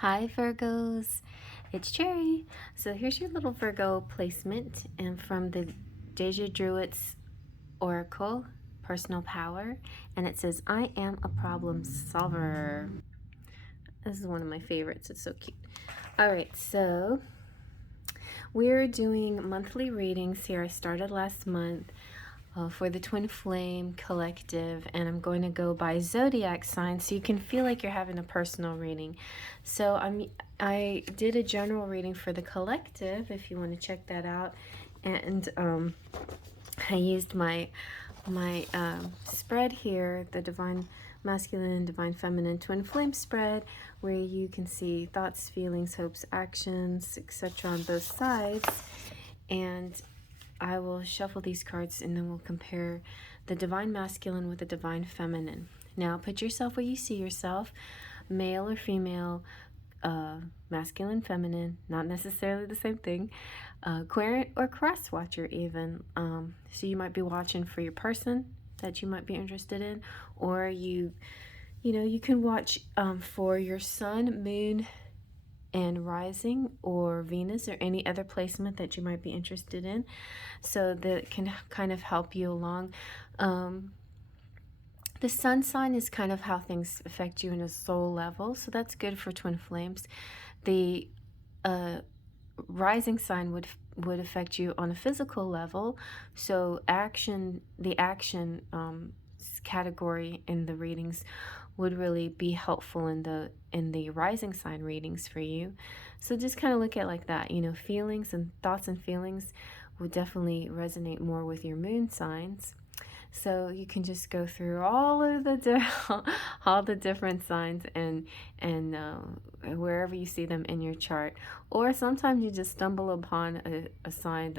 Hi Virgos, it's Cherry. So here's your little Virgo placement and from the Deja Druid's Oracle, Personal Power, and it says, I am a problem solver. This is one of my favorites, it's so cute. Alright, so we're doing monthly readings here. I started last month for the Twin Flame Collective, and I'm going to go by zodiac sign so you can feel like you're having a personal reading. So I did a general reading for the collective if you want to check that out, and I used my spread here, the Divine Masculine and Divine Feminine Twin Flame spread, where you can see thoughts, feelings, hopes, actions, etc. on both sides. And I will shuffle these cards and then we'll compare the Divine Masculine with the Divine Feminine. Now put yourself where you see yourself, male or female, masculine, feminine, not necessarily the same thing, queer or cross watcher even. So you might be watching for your person that you might be interested in, or you can watch for your sun, moon, and rising, or Venus, or any other placement that you might be interested in, so that can kind of help you along. The sun sign is kind of how things affect you in a soul level, so that's good for twin flames. The rising sign would affect you on a physical level, so the action category in the readings would really be helpful in the rising sign readings for you. So just kind of look at it like that, feelings and thoughts and feelings would definitely resonate more with your moon signs. So you can just go through all of the different signs and wherever you see them in your chart, or sometimes you just stumble upon a sign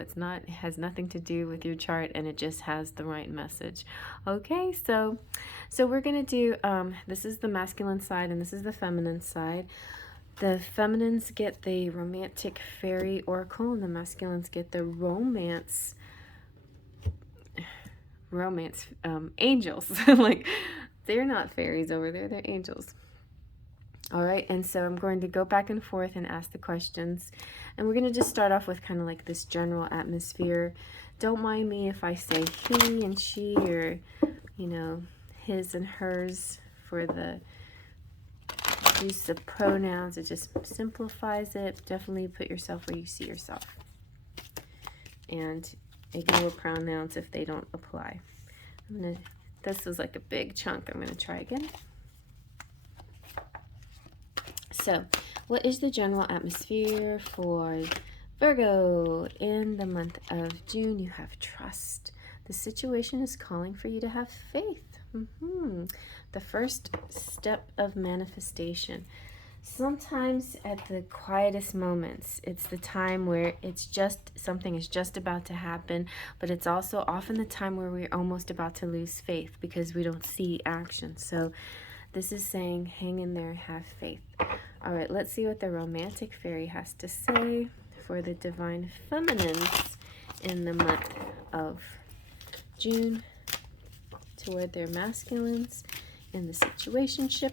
has nothing to do with your chart and it just has the right message. Okay, so we're gonna do this is the masculine side and this is the feminine side. The feminines get the romantic fairy oracle and the masculines get the romance angels. Like, they're not fairies over there, they're angels. All right, and so I'm going to go back and forth and ask the questions, and we're going to just start off with kind of like this general atmosphere. Don't mind me if I say he and she, or his and hers for the use of pronouns. It just simplifies it. Definitely put yourself where you see yourself, and ignore pronouns if they don't apply. This was like a big chunk. I'm gonna try again. So, what is the general atmosphere for Virgo in the month of June? You have trust. The situation is calling for you to have faith. The first step of manifestation. Sometimes at the quietest moments, it's the time where something is just about to happen, but it's also often the time where we're almost about to lose faith because we don't see action. So this is saying, hang in there, have faith. All right, let's see what the romantic fairy has to say for the divine feminines in the month of June toward their masculines in the situationship.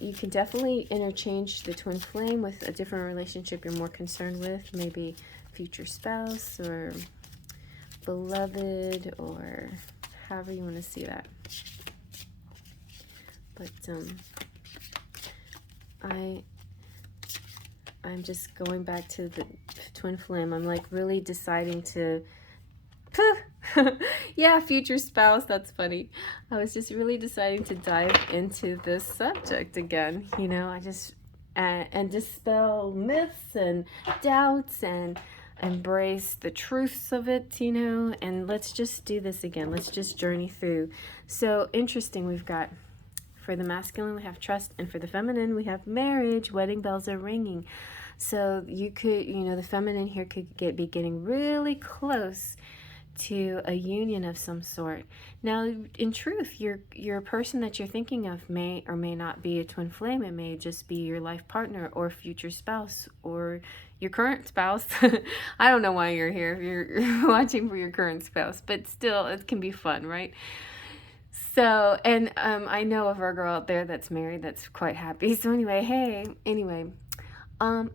You can definitely interchange the twin flame with a different relationship you're more concerned with, maybe future spouse or beloved, or however you want to see that. But I'm just going back to the twin flame. I'm like really deciding to yeah, future spouse, that's funny. I was just really deciding to dive into this subject again, I just and dispel myths and doubts and embrace the truths of it, and let's just do this again. Let's just journey through. So interesting, we've got for the masculine we have trust, and for the feminine we have marriage. Wedding bells are ringing. So you could, the feminine here could be getting really close to a union of some sort. Now, in truth, your person that you're thinking of may or may not be a twin flame. It may just be your life partner or future spouse or your current spouse. I don't know why you're here if you're watching for your current spouse, but still, it can be fun, right? So, and I know a Virgo out there that's married that's quite happy. So anyway,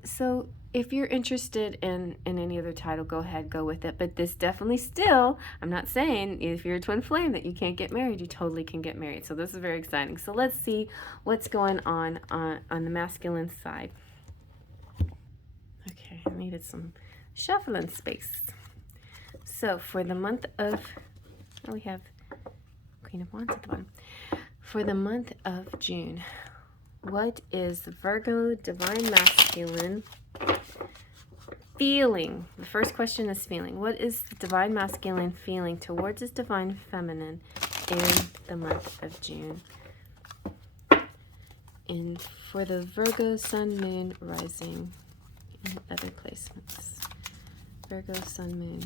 so if you're interested in any other title, go ahead, go with it. But this definitely still, I'm not saying if you're a twin flame that you can't get married. You totally can get married. So this is very exciting. So let's see what's going on the masculine side. Okay, I needed some shuffling space. So for the month of, oh, we have Queen of Wands at the bottom. For the month of June, what is the Virgo Divine Masculine feeling? The first question is feeling. What is the Divine Masculine feeling towards his Divine Feminine in the month of June? And for the Virgo Sun, Moon, Rising, and other placements. Virgo Sun, Moon.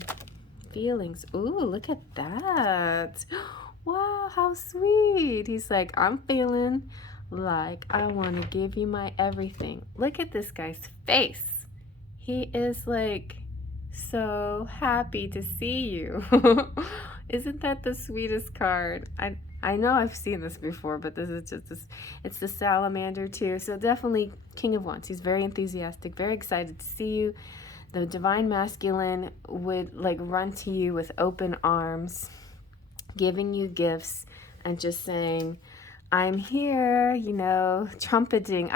Feelings. Ooh, look at that. Wow, how sweet. He's like, I'm feeling like I want to give you my everything. Look at this guy's face. He is like so happy to see you. Isn't that the sweetest card? I know I've seen this before, but this is just this, it's the salamander too. So definitely King of Wands. He's very enthusiastic, very excited to see you. The Divine Masculine would like run to you with open arms, giving you gifts and just saying, I'm here, you know, trumpeting.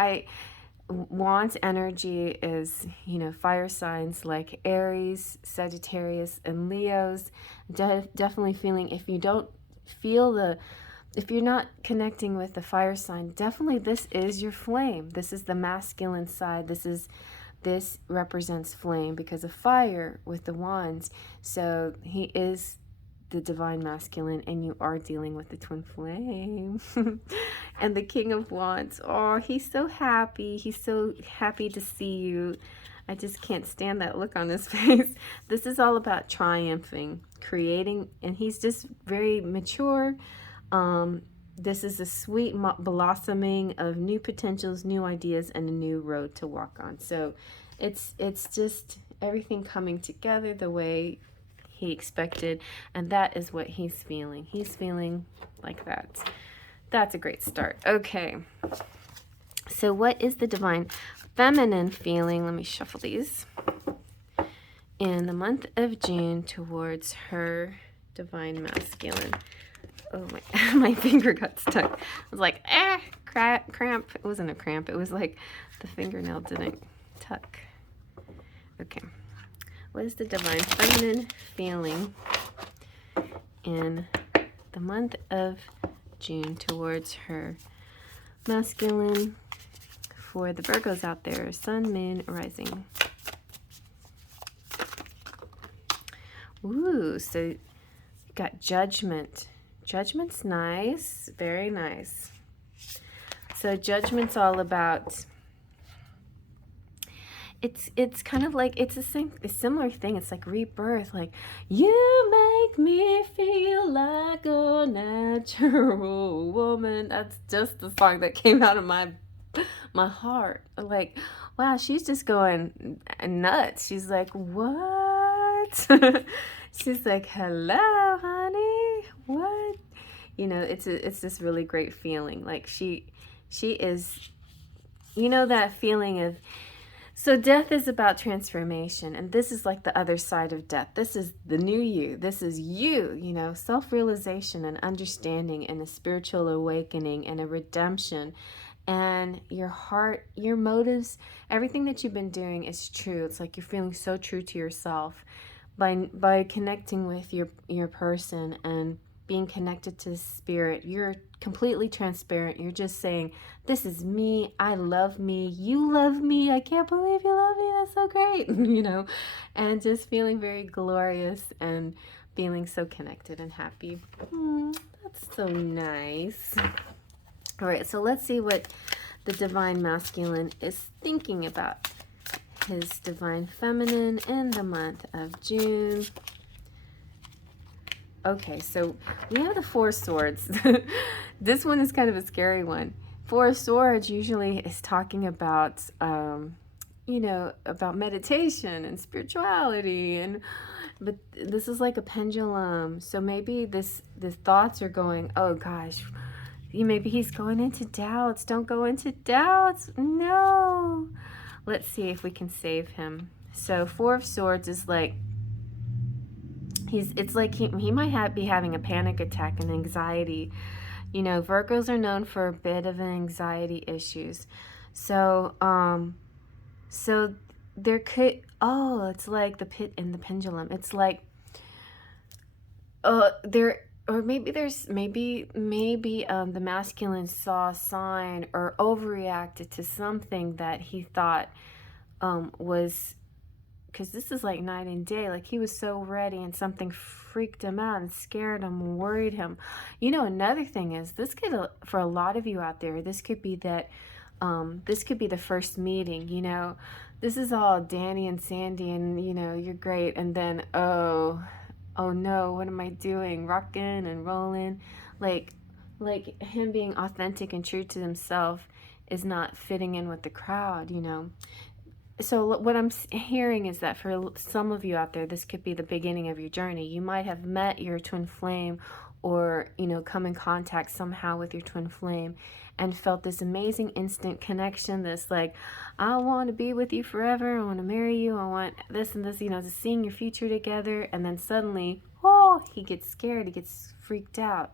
Wands energy is, you know, fire signs like Aries, Sagittarius, and Leos. Definitely feeling, if you don't feel if you're not connecting with the fire sign, definitely this is your flame. This is the masculine side. This represents flame because of fire with the wands. So he is the Divine Masculine, and you are dealing with the twin flame. And the King of Wands, oh, he's so happy. He's so happy to see you. I just can't stand that look on his face. This is all about triumphing, creating, and he's just very mature. This is a sweet blossoming of new potentials, new ideas, and a new road to walk on. So it's just everything coming together the way he expected, and that is what he's feeling. He's feeling like that. That's a great start. Okay. So what is the Divine Feminine feeling? Let me shuffle these. In the month of June towards her Divine Masculine. Oh my finger got stuck. I was like, cramp. It wasn't a cramp. It was like the fingernail didn't tuck. Okay. What is the Divine Feminine feeling in the month of June towards her masculine for the Virgos out there? Sun, Moon, Rising. Ooh, so you got Judgment. Judgment's nice, very nice. So Judgment's all about, it's kind of like, it's a similar thing. It's like rebirth, like, you make me feel like a natural woman. That's just the song that came out of my heart. Like, wow, she's just going nuts. She's like, what? She's like, hello, honey. What? You know, it's this really great feeling. Like she is, you know, that feeling of, so death is about transformation, and this is like the other side of death. This is the new you. This is you, you know, self-realization and understanding and a spiritual awakening and a redemption. And your heart, your motives, everything that you've been doing is true. It's like you're feeling so true to yourself by connecting with your person and being connected to spirit. You're completely transparent. You're just saying, this is me. I love me. You love me. I can't believe you love me. That's so great. You know, and just feeling very glorious and feeling so connected and happy. That's so nice. All right, so let's see what the Divine Masculine is thinking about his Divine Feminine in the month of June. Okay, so we have the Four Swords. This one is kind of a scary one. Four of Swords usually is talking about you know, about meditation and spirituality, and but this is like a pendulum. So maybe the thoughts are going, oh gosh, maybe he's going into doubts. Don't go into doubts. No. Let's see if we can save him. So Four of Swords is like it's like he might be having a panic attack and anxiety. You know, Virgos are known for a bit of anxiety issues. So so there could, oh, it's like the pit and the pendulum. It's like there, or maybe there's maybe the masculine saw a sign or overreacted to something that he thought was, because this is like night and day. Like he was so ready and something freaked him out and scared him, worried him. You know, another thing is this could, for a lot of you out there, this could be that this could be the first meeting. You know, this is all Danny and Sandy and, you know, you're great. And then, oh no, what am I doing? Rocking and rolling. Like him being authentic and true to himself is not fitting in with the crowd, you know. So what I'm hearing is that for some of you out there, this could be the beginning of your journey. You might have met your twin flame, or, you know, come in contact somehow with your twin flame and felt this amazing instant connection, this like, I want to be with you forever, I want to marry you, I want this and this, you know, just seeing your future together. And then suddenly, oh, he gets scared, he gets freaked out.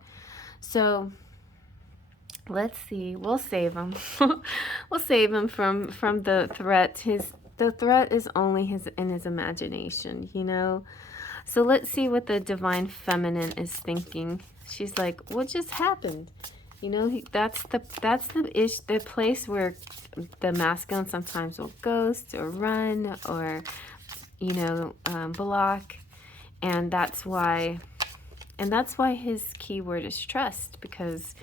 So let's see, we'll save him. We'll save him from the threat. The threat is only in his imagination, you know. So let's see what the divine feminine is thinking. She's like, what just happened? You know, that's the place where the masculine sometimes will ghost or run or, you know, block, and that's why his keyword is trust, because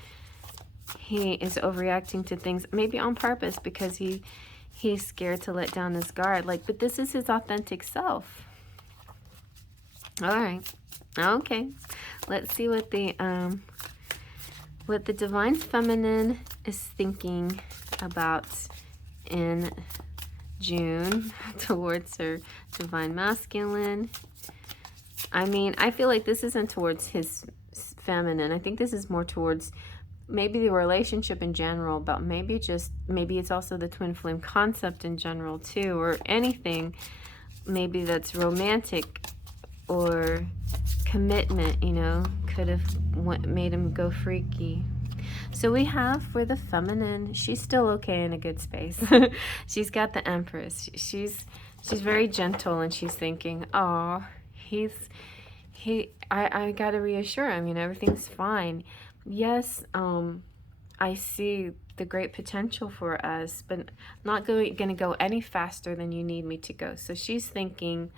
he is overreacting to things, maybe on purpose, because he's scared to let down his guard. Like, but this is his authentic self. All right, okay. Let's see what the divine feminine is thinking about in June towards her divine masculine. I mean, I feel like this isn't towards his feminine. I think this is more towards maybe the relationship in general, but maybe it's also the twin flame concept in general too, or anything maybe that's romantic or commitment, you know, could have made him go freaky. So we have for the feminine, she's still okay in a good space. She's got the Empress. She's very gentle, and she's thinking, oh, I gotta reassure him, you know, everything's fine. Yes, I see the great potential for us, but not gonna go any faster than you need me to go. So she's thinking,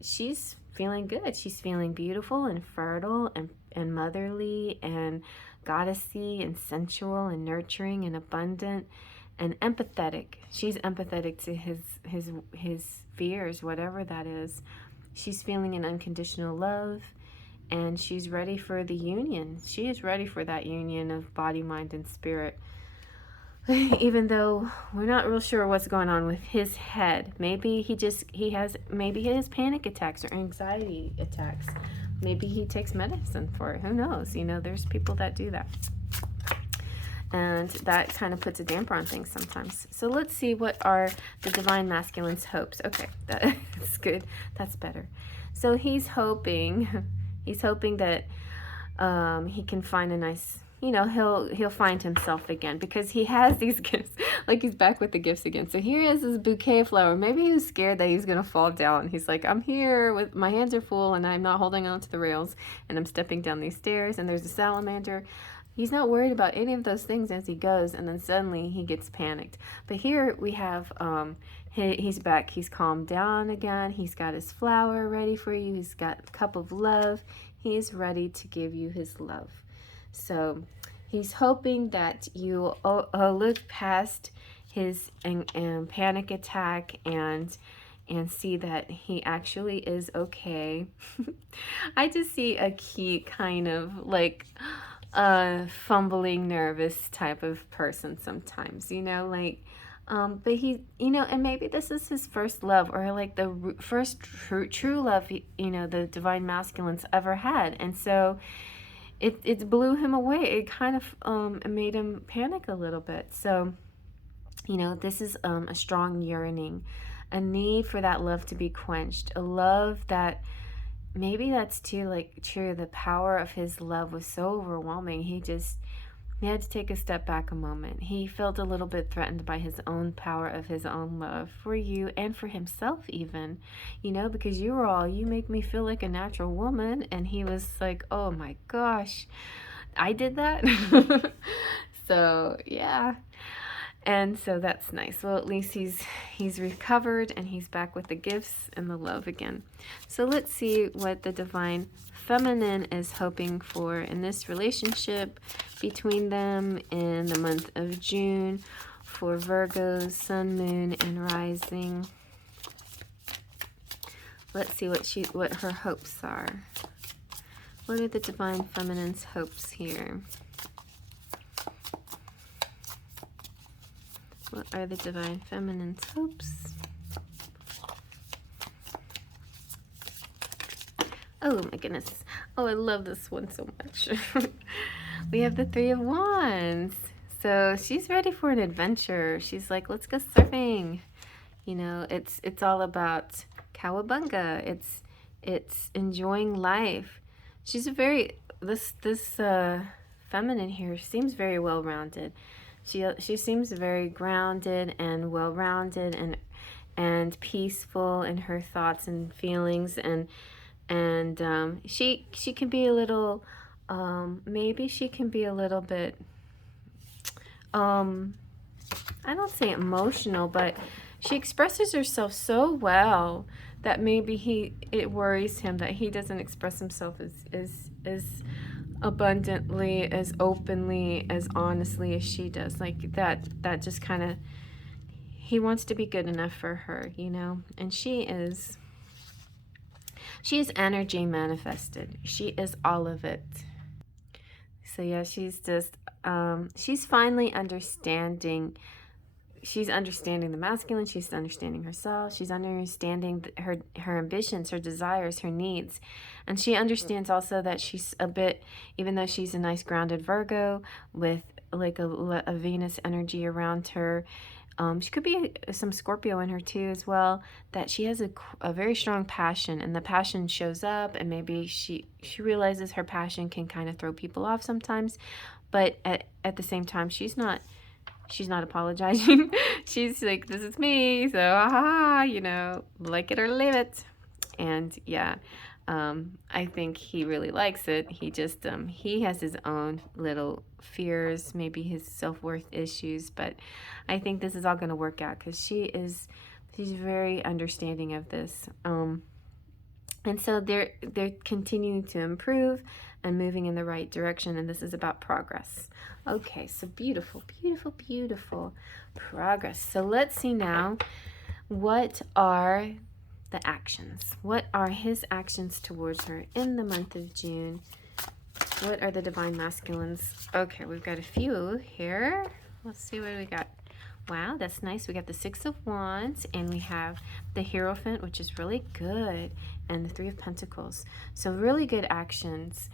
she's feeling good. She's feeling beautiful and fertile and motherly and goddessy and sensual and nurturing and abundant and empathetic. She's empathetic to his fears, whatever that is. She's feeling an unconditional love, and she's ready for the union. She is ready for that union of body, mind, and spirit. Even though we're not real sure what's going on with his head. Maybe he has panic attacks or anxiety attacks. Maybe he takes medicine for it. Who knows? You know, there's people that do that. And that kind of puts a damper on things sometimes. So let's see, what are the divine masculine's hopes? Okay, that's good. That's better. So he's hoping that he can find a nice, you know, he'll find himself again, because he has these gifts. Like, he's back with the gifts again. So here he has this bouquet of flower. Maybe he was scared that he was gonna fall down. He's like, I'm here with my hands are full and I'm not holding on to the rails, and I'm stepping down these stairs, and there's a salamander. He's not worried about any of those things as he goes, and then suddenly he gets panicked. But here we have he's back. He's calmed down again. He's got his flower ready for you. He's got a cup of love. He's ready to give you his love. So he's hoping that you look past his panic attack and see that he actually is okay. I just see a cute kind of like fumbling, nervous type of person sometimes, you know, like But he, and maybe this is his first love, or like the first true love, the divine masculine's ever had. And so it blew him away. It kind of made him panic a little bit. So, this is a strong yearning, a need for that love to be quenched, a love that maybe that's too like true. The power of his love was so overwhelming. He had to take a step back a moment. He felt a little bit threatened by his own power of his own love for you and for himself even, because you make me feel like a natural woman. And he was like, oh my gosh, I did that. So yeah. And so that's nice. Well, at least he's recovered and he's back with the gifts and the love again. So let's see what the divine feminine is hoping for in this relationship between them in the month of June for Virgos, sun, moon, and rising. Let's see what her hopes are. What are the divine feminine's hopes here? What are the divine feminine's hopes? Oh my goodness. Oh, I love this one so much. We have the Three of Wands. So she's ready for an adventure. She's like, let's go surfing. It's all about cowabunga. It's enjoying life. She's this feminine here seems very well-rounded. She seems very grounded and well-rounded and peaceful in her thoughts and feelings, and she can be a little maybe she can be a little bit I don't say emotional, but she expresses herself so well that maybe it worries him that he doesn't express himself as abundantly, as openly, as honestly as she does. Like that just kind of, he wants to be good enough for her, and she is energy manifested. She is all of it. So yeah, she's just she's finally understanding. She's understanding the masculine. She's understanding herself. She's understanding her ambitions, her desires, her needs. And she understands also that she's a bit, even though she's a nice grounded Virgo with like a Venus energy around her, she could be some Scorpio in her too as well, that she has a very strong passion, and the passion shows up, and maybe she realizes her passion can kind of throw people off sometimes. But at the same time, she's not apologizing. She's like, this is me, so like it or leave it. And yeah, I think he really likes it. He just he has his own little fears, maybe his self-worth issues, but I think this is all going to work out because she's very understanding of this. And so they're continuing to improve and moving in the right direction, and this is about progress. Okay, so beautiful, beautiful, beautiful progress. So let's see now, what are the actions? What are his actions towards her in the month of June? What are the divine masculines? Okay, we've got a few here. Let's see what we got. Wow, that's nice. We got the Six of Wands, and we have the Hierophant, which is really good, and the Three of Pentacles. So really good actions.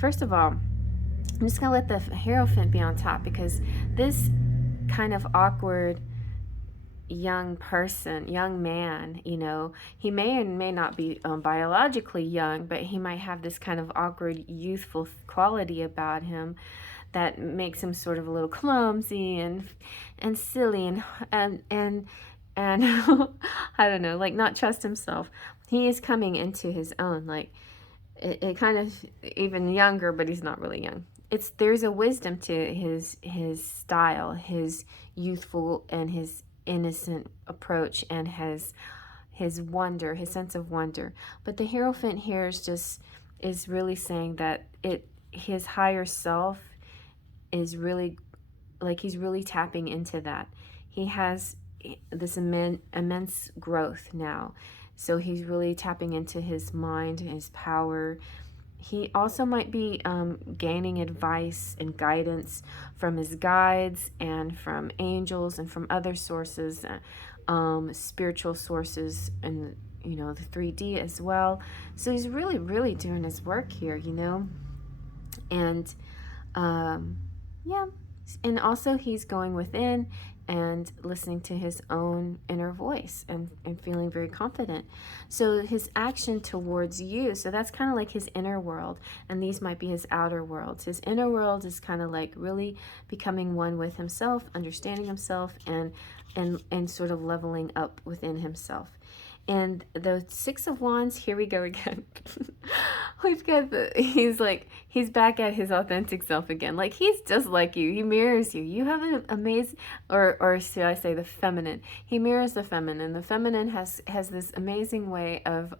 First of all, I'm just going to let the Hierophant be on top, because this kind of awkward young person, young man, he may or may not be biologically young, but he might have this kind of awkward youthful quality about him that makes him sort of a little clumsy and silly and I don't know, like not trust himself. He is coming into his own, like it kind of even younger, but he's not really young. There's a wisdom to his style, his youthful and his innocent approach, and his wonder, his sense of wonder. But the Hierophant here is really saying that his higher self is really, like, he's really tapping into that. He has this immense growth now, so he's really tapping into his mind, his power, he also might be gaining advice and guidance from his guides and from angels and from other sources, spiritual sources, and the 3D as well. So he's really, really doing his work here, and yeah, and also he's going within and listening to his own inner voice and feeling very confident. So his action towards you, so that's kind of like his inner world, and these might be his outer worlds. His inner world is kind of like really becoming one with himself, understanding himself, and sort of leveling up within himself. And the Six of Wands, here we go again. We've got he's back at his authentic self again. Like, he's just like you. He mirrors you. You have an amazing, or should I say the feminine? He mirrors the feminine. The feminine has this amazing way of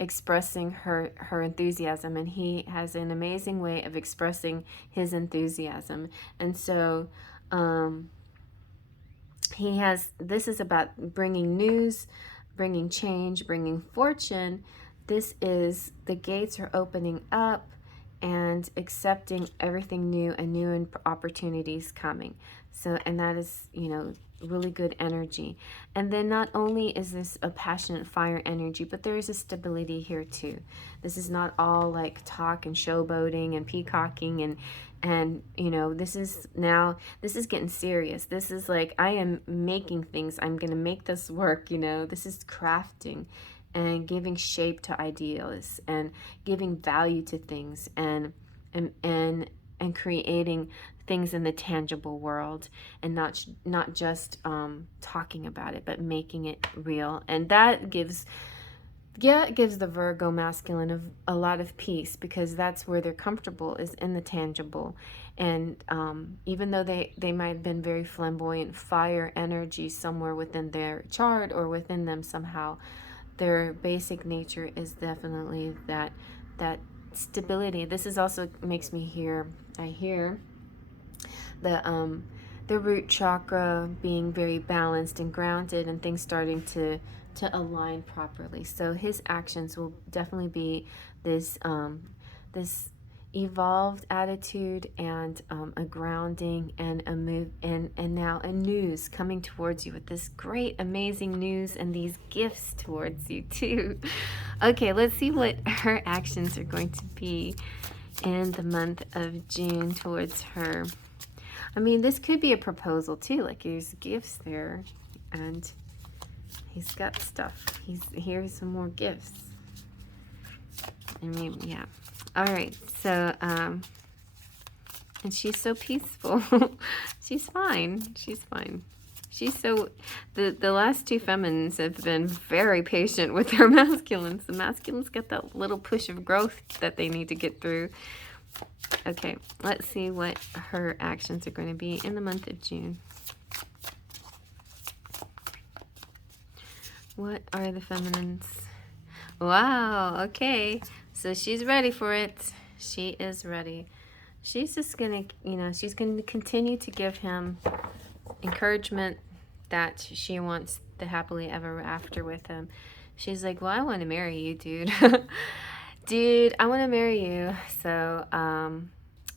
expressing her enthusiasm, and he has an amazing way of expressing his enthusiasm. And so this is about bringing news, bringing change, bringing fortune. This is, the gates are opening up and accepting everything new and new opportunities coming. So, and that is, really good energy. And then not only is this a passionate fire energy, but there is a stability here too. This is not all like talk and showboating and peacocking and this is getting serious. This is like, I am making things. I'm going to make this work, This is crafting and giving shape to ideas and giving value to things and creating things in the tangible world, and not just talking about it, but making it real. And that gives the Virgo masculine a lot of peace, because that's where they're comfortable, is in the tangible. And even though they might have been very flamboyant fire energy somewhere within their chart or within them somehow, their basic nature is definitely that stability. This is also makes me hear the root chakra being very balanced and grounded, and things starting to align properly. So his actions will definitely be this evolved attitude and a grounding and a move, and now a news coming towards you with this great amazing news and these gifts towards you too. Okay, let's see what her actions are going to be in the month of June towards her. I mean, this could be a proposal too, like there's gifts there, and he's got stuff. Here's some more gifts. I mean, yeah. All right, so, and she's so peaceful. She's fine. She's fine. She's so, the last two feminines have been very patient with their masculines. The masculines get that little push of growth that they need to get through. Okay, let's see what her actions are going to be in the month of June. What are the feminines? Wow, okay. So she's ready for it. She is ready. She's just going to, she's going to continue to give him encouragement that she wants the happily ever after with him. She's like, well, I want to marry you, dude. Dude, I want to marry you. So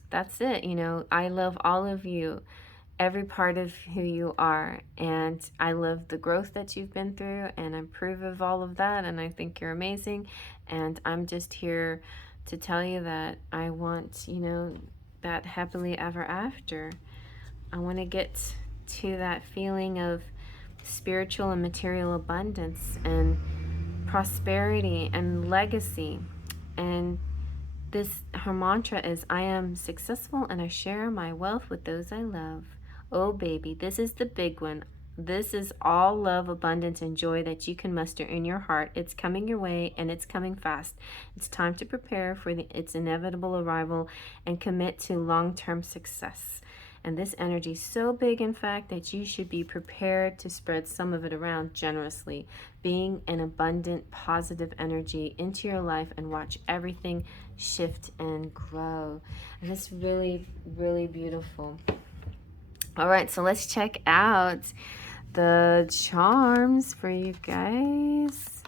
that's it. I love all of you, every part of who you are, and I love the growth that you've been through, and I approve of all of that, and I think you're amazing, and I'm just here to tell you that I want, that happily ever after. I want to get to that feeling of spiritual and material abundance and prosperity and legacy. And her mantra is, I am successful and I share my wealth with those I love. Oh baby, this is the big one. This is all love, abundance, and joy that you can muster in your heart. It's coming your way, and it's coming fast. It's time to prepare for its inevitable arrival and commit to long-term success. And this energy is so big, in fact, that you should be prepared to spread some of it around generously, being an abundant, positive energy into your life, and watch everything shift and grow. And it's really, really beautiful. All right, so let's check out the charms for you guys.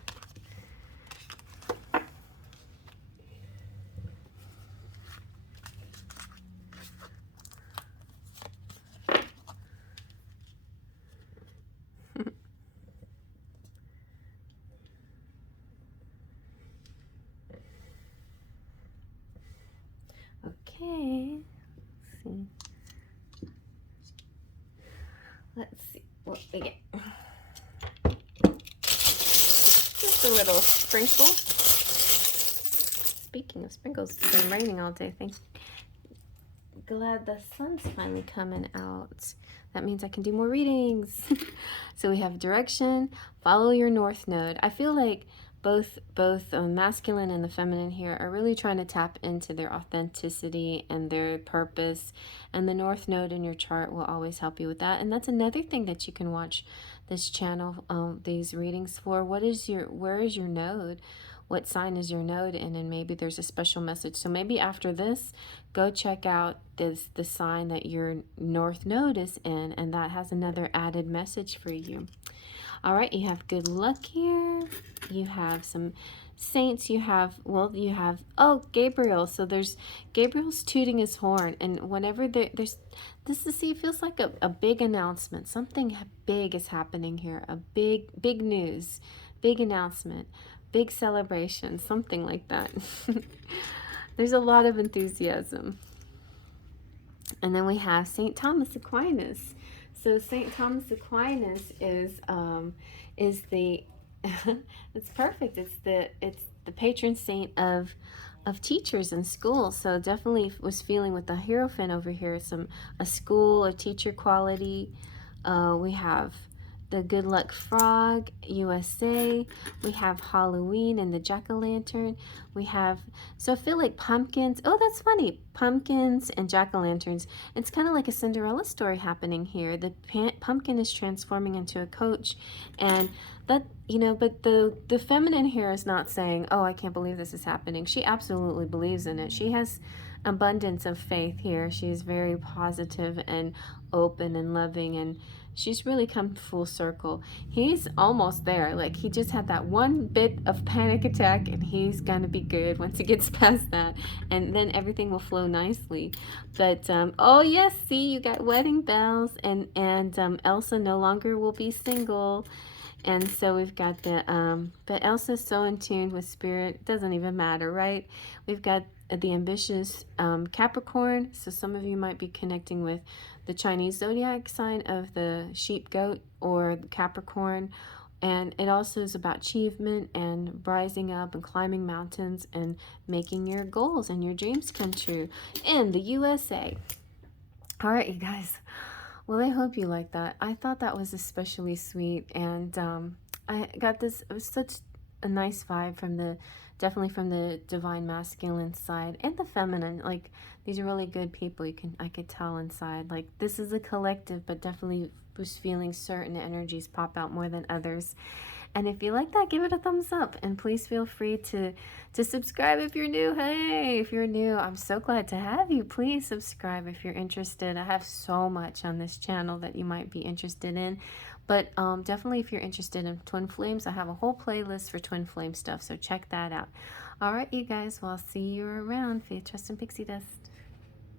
Let's see what we get. Just a little sprinkle. Speaking of sprinkles, it's been raining all day. Glad the sun's finally coming out. That means I can do more readings. So we have direction, follow your north node. I feel like both masculine and the feminine here are really trying to tap into their authenticity and their purpose, and the north node in your chart will always help you with that. And that's another thing that you can watch this channel, these readings for. Where is your node? What sign is your node in? And maybe there's a special message. So maybe after this, go check out the sign that your north node is in, and that has another added message for you. All right, you have good luck here. You have some saints. You have Gabriel. So there's Gabriel's tooting his horn, and whenever there's this is, see, it feels like a big announcement. Something big is happening here. A big news, big announcement, big celebration, something like that. There's a lot of enthusiasm. And then we have St. Thomas Aquinas. So St. Thomas Aquinas is the it's perfect. It's the patron saint of teachers in schools. So definitely was feeling with the Hierophant over here a school, a teacher quality. We have the Good Luck Frog, USA. We have Halloween and the Jack-o'-lantern. We have, so I feel like pumpkins. Oh, that's funny. Pumpkins and jack-o'-lanterns. It's kind of like a Cinderella story happening here. The pumpkin is transforming into a coach, and that, but the feminine here is not saying, oh, I can't believe this is happening. She absolutely believes in it. She has abundance of faith here. She is very positive and open and loving, and she's really come full circle. He's almost there. Like, he just had that one bit of panic attack, and he's gonna be good once he gets past that, and then everything will flow nicely. But oh yes, see, you got wedding bells, and Elsa no longer will be single. And so we've got but Elsa's so in tune with spirit, doesn't even matter, right? We've got the ambitious Capricorn. So some of you might be connecting with the Chinese zodiac sign of the sheep goat or the Capricorn. And it also is about achievement and rising up and climbing mountains and making your goals and your dreams come true in the USA. All right, you guys. Well, I hope you like that. I thought that was especially sweet, and I got this. It was such a nice vibe definitely from the divine masculine side and the feminine. Like, these are really good people. I could tell inside. Like, this is a collective, but definitely was feeling certain energies pop out more than others. And if you like that, give it a thumbs up, and please feel free to subscribe if you're new. Hey, if you're new, I'm so glad to have you. Please subscribe if you're interested. I have so much on this channel that you might be interested in, but definitely if you're interested in twin flames, I have a whole playlist for twin flame stuff, so check that out. All right, you guys, well, I'll see you around. Faith, trust, and pixie dust.